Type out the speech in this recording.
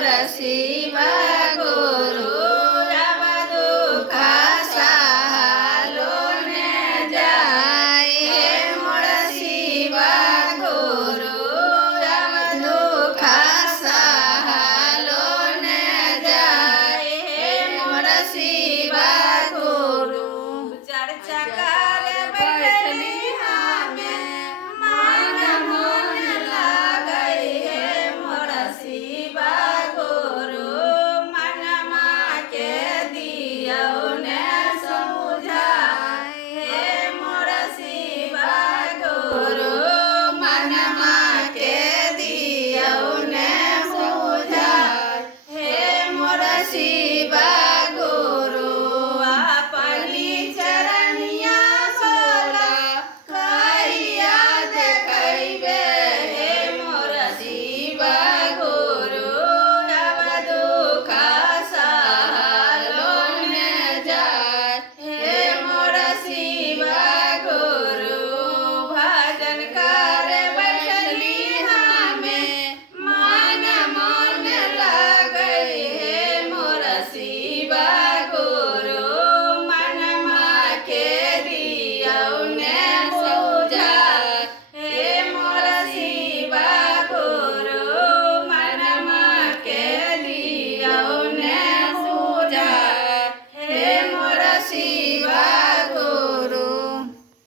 मोर शिवा गुरु अब दुख सहालो ने जाय हे मोर शिवा गुरु अब दुख सहालो ने जाय हे मोर शिवा गुरु चर्चा करे बैठली हमें मन मन लागई हे मोर शिवा गुरु मनमा के दियौ ने सुझाय हे मोर शिवा गुरु मनमा के दियौ ने सुझाय हे मोर शिवा